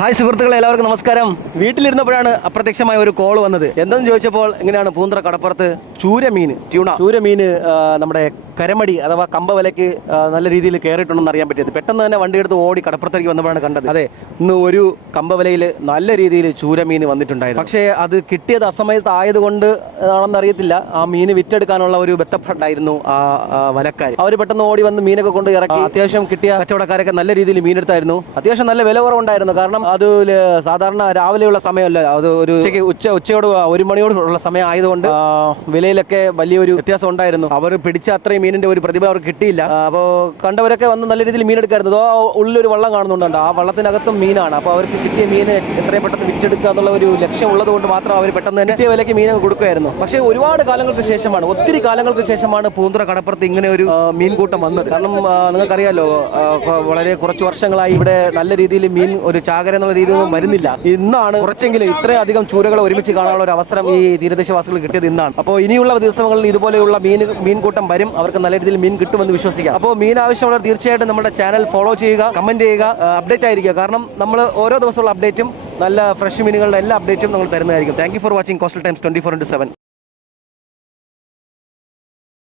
Hi സുഹൃത്തുക്കളെ എല്ലാവർക്കും നമസ്കാരം. വീട്ടിലിരുന്നപ്പോഴാണ് അപ്രത്യക്ഷമായ ഒരു കോൾ വന്നത്. എന്തെന്ന് ചോദിച്ചപ്പോൾ എങ്ങനെയാണ് പൂന്തറ കടപ്പുറത്ത് ചൂരമീൻ ട്യൂണ. ചൂരമീൻ നമ്മുടെ കരമടി അഥവാ കമ്പവലയ്ക്ക് നല്ല രീതിയിൽ കയറിയിട്ടുണ്ടെന്ന് അറിയാൻ പറ്റിയത്. പെട്ടെന്ന് തന്നെ വണ്ടി എടുത്ത് ഓടി കടപ്പുറത്തേക്ക് വന്നപ്പോഴാണ് കണ്ടത്. അതെ ഇന്ന് ഒരു കമ്പവലയിൽ നല്ല രീതിയിൽ ചൂരമീൻ വന്നിട്ടുണ്ടായിരുന്നു. പക്ഷേ അത് കിട്ടിയത് അസമയത്ത് ആയതുകൊണ്ട് ആണെന്ന് അറിയത്തില്ല. ആ മീൻ വിറ്റെടുക്കാനുള്ള ഒരു ബന്ധപ്പെട്ടായിരുന്നു ആ വലക്കാർ അവർ പെട്ടെന്ന് ഓടി വന്ന് മീനൊക്കെ കൊണ്ട് ഇറക്കി. അത്യാവശ്യം കിട്ടിയ കച്ചവടക്കാരൊക്കെ നല്ല രീതിയിൽ മീനെടുത്തായിരുന്നു. അത്യാവശ്യം നല്ല വില കുറവുണ്ടായിരുന്നു. കാരണം അത് സാധാരണ രാവിലെയുള്ള സമയമല്ല. അത് ഒരു ഉച്ചയ്ക്ക് ഉച്ച ഉച്ചയോട് ഒരു മണിയോടുള്ള സമയം ആയതുകൊണ്ട് വിലയിലൊക്കെ വലിയൊരു വ്യത്യാസം ഉണ്ടായിരുന്നു. അവർ പിടിച്ച അത്രയും മീനിന്റെ ഒരു പ്രതിഭ അവർക്ക് കിട്ടിയില്ല. അപ്പോൾ കണ്ടവരൊക്കെ വന്ന് നല്ല രീതിയിൽ മീൻ അതോ ഉള്ളിലൊരു വള്ളം കാണുന്നുണ്ട്? ആ വള്ളത്തിനകത്തും മീനാണ്. അപ്പോൾ അവർക്ക് കിട്ടിയ മീൻ എത്രയും പെട്ടെന്ന് വിറ്റെടുക്കുക എന്നുള്ള ഒരു ലക്ഷ്യം ഉള്ളത് കൊണ്ട് മാത്രം അവർ പെട്ടെന്ന് കിട്ടിയ വിലയ്ക്ക് മീൻ കൊടുക്കുമായിരുന്നു. പക്ഷേ ഒരുപാട് കാലങ്ങൾക്ക് ശേഷമാണ് ഒത്തിരി കാലങ്ങൾക്ക് ശേഷമാണ് പൂന്തറ കടപ്പുറത്ത് ഇങ്ങനെ ഒരു മീൻകൂട്ടം വന്നത്. കാരണം നിങ്ങൾക്കറിയാലോ വളരെ കുറച്ച് വർഷങ്ങളായി ഇവിടെ നല്ല രീതിയിൽ മീൻ ഒരു ചാകര എന്നുള്ള രീതിയൊന്നും വരുന്നില്ല. ഇന്നാണ് കുറച്ചെങ്കിലും ഇത്രയധികം ചൂരകൾ ഒരുമിച്ച് കാണാനുള്ള ഒരു അവസരം ഈ തീരദേശവാസികൾ കിട്ടിയത് ഇന്നാണ്. അപ്പോൾ ഇനിയുള്ള ദിവസങ്ങളിൽ ഇതുപോലെയുള്ള മീൻ മീൻകൂട്ടം വരും. അവർക്ക് നല്ല രീതിയിൽ മീൻ കിട്ടുമെന്ന് വിശ്വസിക്കാം. അപ്പോൾ മീൻ ആവശ്യമുള്ളവർ തീർച്ചയായിട്ടും നമ്മുടെ ചാനൽ ഫോളോ ചെയ്യുക കമന്റ് ചെയ്യുക അപ്ഡേറ്റ് ആയിരിക്കുക. കാരണം നമ്മൾ ഓരോ ദിവസമുള്ള അപ്ഡേറ്റും നല്ല ഫ്രഷ് മീനുകളുടെ എല്ലാ അപ്ഡേറ്റും നമ്മൾ തരുന്നതായിരിക്കും. Thank for watching coastal times twenty four into seven